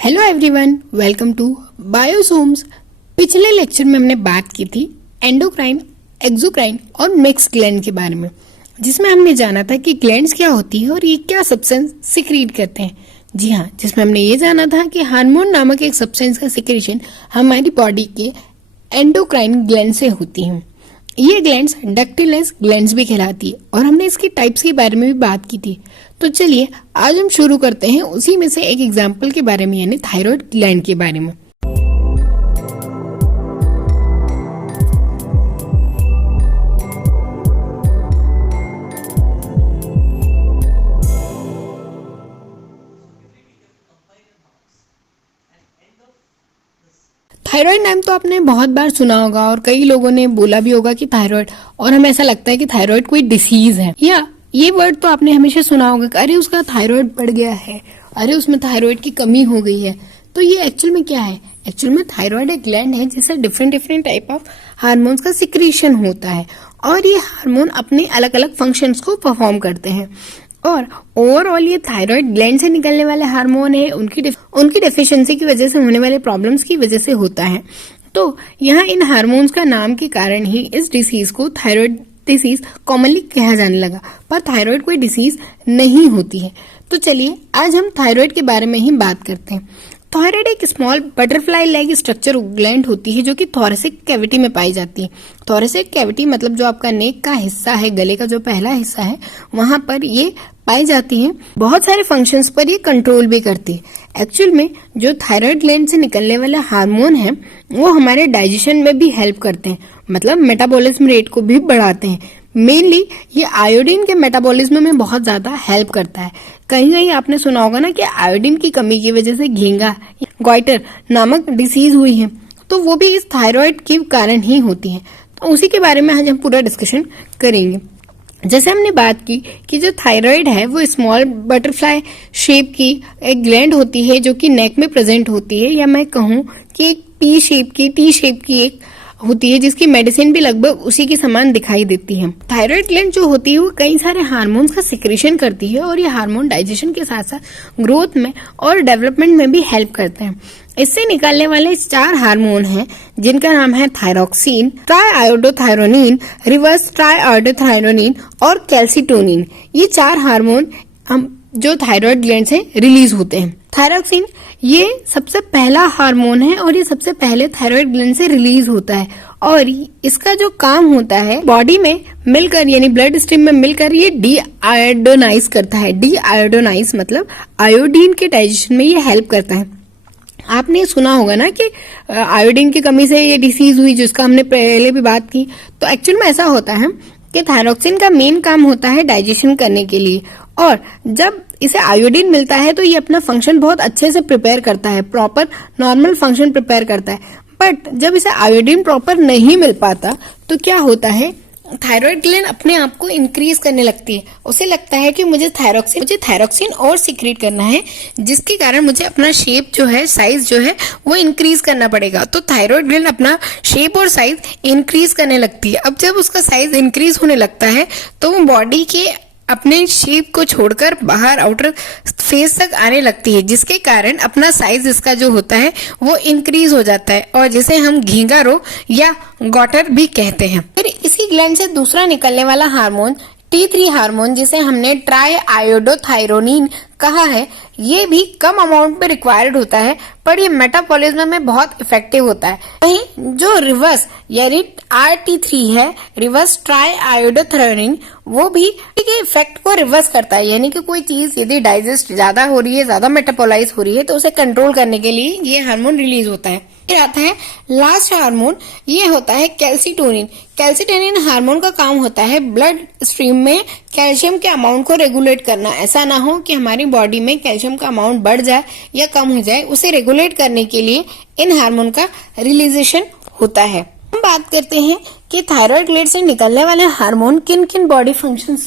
Hello everyone, welcome to Biosoms. पिछले lecture में हमने बात की थी एंडोक्राइन, एक्सोक्राइन और मिक्स ग्लैंड के बारे में, जिसमें हमने जाना था कि ग्लैंड्स क्या होती है और ये क्या सब्सटेंस सिक्रीट करते हैं। जी हाँ, जिसमें हमने ये जाना था कि हार्मोन नामक एक सब्सटेंस का सिक्रीशन हमारी बॉडी के एंडोक्राइन ग्लैंड से होती है। ये ग्लैंड्स डक्टिलस ग्लैंड्स भी कहलाती है और हमने इसकी टाइप्स के बारे में भी बात की थी। तो चलिए आज हम शुरू करते हैं उसी में से एक एग्जाम्पल के बारे में, यानी थायराइड ग्लैंड के बारे में। थायराइड नाम तो आपने बहुत बार सुना होगा और कई लोगों ने बोला भी होगा कि थायराइड, और हमें ऐसा लगता है कि थायराइड कोई डिसीज है। या ये वर्ड तो आपने हमेशा सुना होगा कि अरे उसका थायराइड बढ़ गया है, अरे उसमें थायराइड की कमी हो गई है। तो ये एक्चुअल में क्या है? एक्चुअल में थायराइड एक ग्लैंड है जिससे different different type of hormones का सिक्रीशन होता है और ये हार्मोन अपने अलग अलग फंक्शंस को परफॉर्म करते हैं। और ओवरऑल ये थायराइड ग्लैंड से निकलने वाले हार्मोन है, उनकी डेफिशिएंसी की वजह से होने वाले प्रॉब्लम्स की वजह से होता है। तो यहाँ इन हार्मोन्स का नाम के कारण ही इस डिसीज को थायराइड डिसीज कॉमनली कहा जाने लगा, पर थायराइड कोई डिसीज नहीं होती है। तो चलिए आज हम थायराइड के बारे में ही बात करते हैं। थायराइड एक small butterfly like structure gland होती है जो कि थोरेसिक कैविटी में पाई जाती है। थोरेसिक कैविटी मतलब जो आपका नेक का हिस्सा है, गले का जो पहला हिस्सा है, वहां पर ये पाई जाती है। बहुत सारे फंक्शंस पर ये कंट्रोल भी करती है। एक्चुअल में जो थायराइड ग्लैंड से निकलने वाले हार्मोन है वो हमारे डाइजेशन में भी हेल्प करते हैं, मतलब मेटाबॉलिज्म रेट को भी बढ़ाते हैं। मेनली ये आयोडीन के मेटाबॉलिज्म में बहुत ज्यादा हेल्प करता है। कहीं कहीं आपने सुना होगा ना कि आयोडीन की कमी की वजह से घेंगा गॉइटर नामक डिसीज हुई है, तो वो भी इस थायराइड के कारण ही होती है। तो उसी के बारे में आज हम पूरा डिस्कशन करेंगे। जैसे हमने बात की कि जो थायराइड है वो स्मॉल बटरफ्लाई शेप की एक ग्लैंड होती है जो कि नेक में प्रेजेंट होती है, या मैं कहूँ कि एक टी शेप की एक होती है जिसकी मेडिसिन भी लगभग उसी के समान दिखाई देती है। थायराइड ग्लैंड जो होती है वो कई सारे हार्मोन्स का सिक्रेशन करती है और ये हार्मोन डाइजेशन के साथ साथ ग्रोथ में और डेवलपमेंट में भी हेल्प करते हैं। इससे निकलने वाले 4 हार्मोन हैं जिनका नाम है थायरोक्सिन, ट्राइआयोडोथायरोनिन, रिवर्स ट्राइआयोडोथायरोनिन और कैल्सिटोनिन। ये 4 हार्मोन जो थायराइड ग्लैंड से रिलीज होते हैं। थायरोक्सिन ये सबसे पहला हार्मोन है और ये सबसे पहले थायराइड ग्लैंड से रिलीज होता है और इसका जो काम होता है बॉडी में मिलकर, यानी ब्लड स्ट्रीम में मिलकर ये डीआयोडोनाइज करता है। डीआयोडोनाइज मतलब आयोडीन के डाइजेशन में ये हेल्प करता है। आपने सुना होगा ना कि आयोडीन की कमी से ये डिसीज हुई, जिसका हमने पहले भी बात की। तो एक्चुअल में ऐसा होता है कि थायरोक्सिन का मेन काम होता है डाइजेशन करने के लिए, और जब इसे आयोडीन मिलता है तो ये अपना फंक्शन बहुत अच्छे से प्रिपेयर करता है, प्रॉपर नॉर्मल फंक्शन प्रिपेयर करता है। बट जब इसे आयोडीन प्रॉपर नहीं मिल पाता तो क्या होता है, थायराइड ग्लैंड अपने आप को इंक्रीज करने लगती है। उसे लगता है कि मुझे थायरोक्सिन और सीक्रेट करना है, जिसके कारण मुझे अपना शेप जो है, साइज जो है वो इंक्रीज करना पड़ेगा। तो थायराइड ग्लैंड अपना शेप और साइज इंक्रीज करने लगती है। अब जब उसका साइज इंक्रीज होने लगता है तो वो बॉडी के अपने शेप को छोड़कर बाहर आउटर फेस तक आने लगती है, जिसके कारण अपना साइज इसका जो होता है वो इंक्रीज हो जाता है और जिसे हम घेंगा रो या गॉटर भी कहते हैं। फिर इसी ग्लैंड से दूसरा निकलने वाला हार्मोन T3 हार्मोन, जिसे हमने ट्राइआयोडोथायरोनिन कहा है, ये भी कम अमाउंट में रिक्वायर्ड होता है पर ये मेटाबॉलिज्म में बहुत इफेक्टिव होता है। वहीं जो रिवर्स यानी RT3 है, रिवर्स ट्राइआयोडोथायरोनिन, वो भी इफेक्ट को रिवर्स करता है। यानी कि कोई चीज यदि डाइजेस्ट ज्यादा हो रही है, ज्यादा मेटाबोलाइज हो रही है, तो उसे कंट्रोल करने के लिए ये हार्मोन रिलीज होता है। फिर आता है लास्ट हार्मोन, ये होता है कैल्सिटोनिन। कैल्सिटोनिन हार्मोन का काम होता है ब्लड स्ट्रीम में कैल्शियम के अमाउंट को रेगुलेट करना। ऐसा ना हो कि हमारी बॉडी में कैल्शियम का अमाउंट बढ़ जाए या कम हो जाए, उसे रेगुलेट करने के लिए इन हार्मोन का रिलीजेशन होता है। हम बात करते हैं कि थायराइड ग्लैंड से निकलने वाले हार्मोन किन किन बॉडी फंक्शंस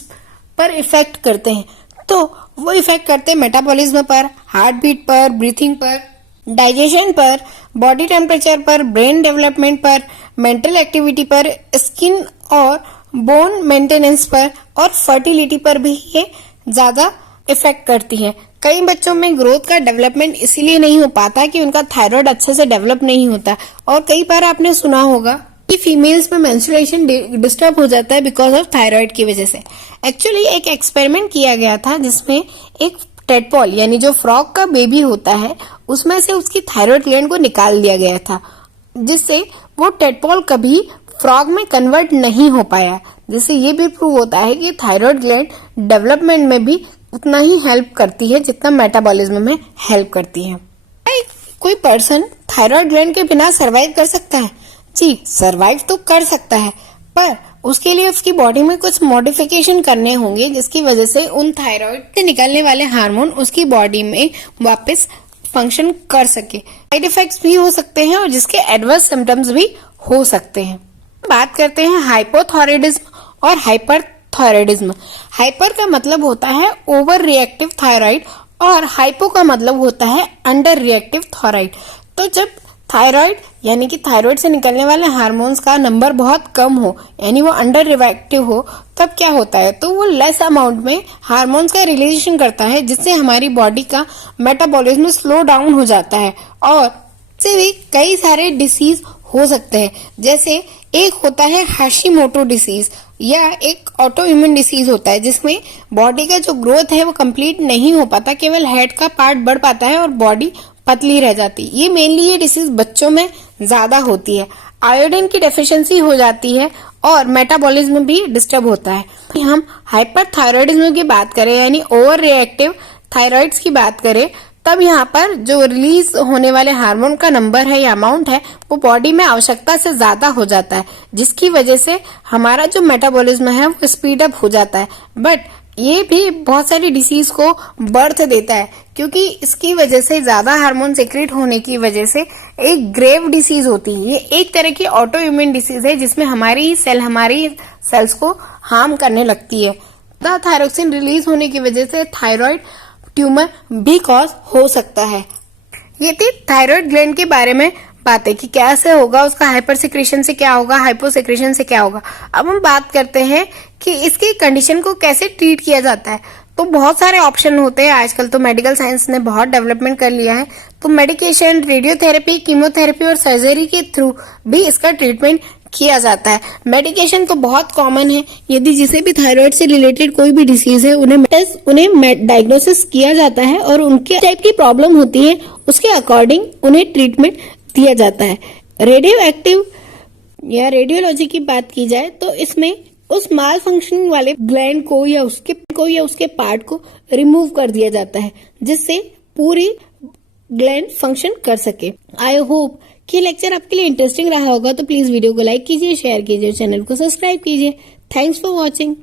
पर इफेक्ट करते हैं। तो वो इफेक्ट करते हैं मेटाबॉलिज्म पर, हार्ट बीट पर, ब्रीथिंग पर, डाइजेशन पर, बॉडी टेम्परेचर पर, ब्रेन डेवलपमेंट पर, मेंटल एक्टिविटी पर, स्किन और बोन मेंटेनेंस पर और फर्टिलिटी पर भी ये ज्यादा इफेक्ट करती है। कई बच्चों में ग्रोथ का डेवलपमेंट इसीलिए नहीं हो पाता कि उनका थायराइड अच्छे से डेवलप नहीं होता। और कई बार आपने सुना होगा कि फीमेल्स में मेंस्ट्रुएशन डिस्टर्ब हो जाता है बिकॉज ऑफ थायराइड की वजह से। एक्चुअली एक एक्सपेरिमेंट किया गया था जिसमें एक टेडपॉल यानी जो फ्रॉग का बेबी होता है उसमें से उसकी थायराइड ग्लैंड को निकाल दिया गया था, जिससे वो टेडपॉल कभी फ्रॉग में कन्वर्ट नहीं हो पाया। जिससे ये भी प्रूव होता है कि थायराइड ग्लैंड डेवलपमेंट में भी उतना ही हेल्प करती है जितना मेटाबॉलिज्म में हेल्प करती है। कोई पर्सन थायराइड ग्लैंड के बिना सरवाइव कर सकता है? जी, सरवाइव तो कर सकता है, पर उसके लिए उसकी बॉडी में कुछ मॉडिफिकेशन करने होंगे जिसकी वजह से उन थायराइड से निकलने वाले हार्मोन उसकी बॉडी में वापस फंक्शन कर सके। साइड इफेक्ट्स भी हो सकते हैं और जिसके एडवर्स सिम्टम्स भी हो सकते हैं। बात करते हैं हाइपोथायराइडिज्म और हाइपरथायराइडिज्म। हाइपर का मतलब होता है ओवर रिएक्टिव थायराइड और हाइपो का मतलब होता है अंडर रिएक्टिव थायराइड। तो जब थायराइड यानी कि थायराइड से निकलने वाले हार्मोन्स का नंबर बहुत कम हो यानी वो अंडर रिएक्टिव हो, तब क्या होता है, तो वो लेस अमाउंट में हार्मोन्स का रिलीजेशन करता है जिससे हमारी बॉडी का मेटाबॉलिज्म स्लो डाउन हो जाता है और इससे भी कई सारे डिसीज हो सकते हैं। जैसे एक होता है हाशिमोटो डिसीज या एक ऑटो इम्यून डिसीज होता है जिसमें बॉडी का जो ग्रोथ है वो कंप्लीट नहीं हो पाता, केवल हेड का पार्ट बढ़ पाता है और बॉडी पतली रह जाती। ये मेनली ये डिसीज बच्चों में ज्यादा होती है। आयोडीन की डेफिशिएंसी हो जाती है और मेटाबॉलिज्म भी डिस्टर्ब होता है। हम हाइपरथायराइडिज्म की बात करें यानी ओवर रिएक्टिव थायराइड्स की बात करें, तब यहाँ पर जो रिलीज होने वाले हार्मोन का नंबर है या अमाउंट है वो बॉडी में आवश्यकता से ज्यादा हो जाता है, जिसकी वजह से हमारा जो मेटाबॉलिज्म है वो स्पीड अप हो जाता है। बट ये भी बहुत सारी डिसीज को बर्थ देता है क्योंकि इसकी वजह से ज्यादा हार्मोन सीक्रेट होने की वजह से एक ग्रेव डिसीज होती है। ये एक तरह की ऑटो इम्यून डिसीज है जिसमें हमारी सेल्स को हार्म करने लगती है। थायरोक्सिन रिलीज होने की वजह से थायराइड ट्यूमर भी कॉज हो सकता है। ये थी थायराइड ग्लैंड के बारे में बातें कि कैसे होगा, उसका हाइपर सिक्रेशन से क्या होगा, हाइपो सिक्रेशन से क्या होगा। अब हम बात करते हैं कि इसकी कंडीशन को कैसे ट्रीट किया जाता है। तो बहुत सारे ऑप्शन होते हैं। आजकल तो मेडिकल साइंस ने बहुत डेवलपमेंट कर लिया है, तो मेडिकेशन, रेडियोथेरेपी, कीमोथेरेपी और सर्जरी के थ्रू भी इसका ट्रीटमेंट किया जाता है। मेडिकेशन तो बहुत कॉमन है। यदि जिसे भी थायराइड से रिलेटेड कोई भी डिसीज है उन्हें डायग्नोसिस किया जाता है और उनके टाइप की प्रॉब्लम होती है उसके अकॉर्डिंग उन्हें ट्रीटमेंट दिया जाता है। रेडियो एक्टिव या रेडियोलॉजी की बात की जाए तो इसमें उस माल फंक्शनिंग वाले ग्लैंड को या उसके पार्ट को रिमूव कर दिया जाता है जिससे पूरी ग्लैंड फंक्शन कर सके। आई होप कि लेक्चर आपके लिए इंटरेस्टिंग रहा होगा, तो प्लीज वीडियो को लाइक कीजिए, शेयर कीजिए, चैनल को सब्सक्राइब कीजिए। Thanks for watching.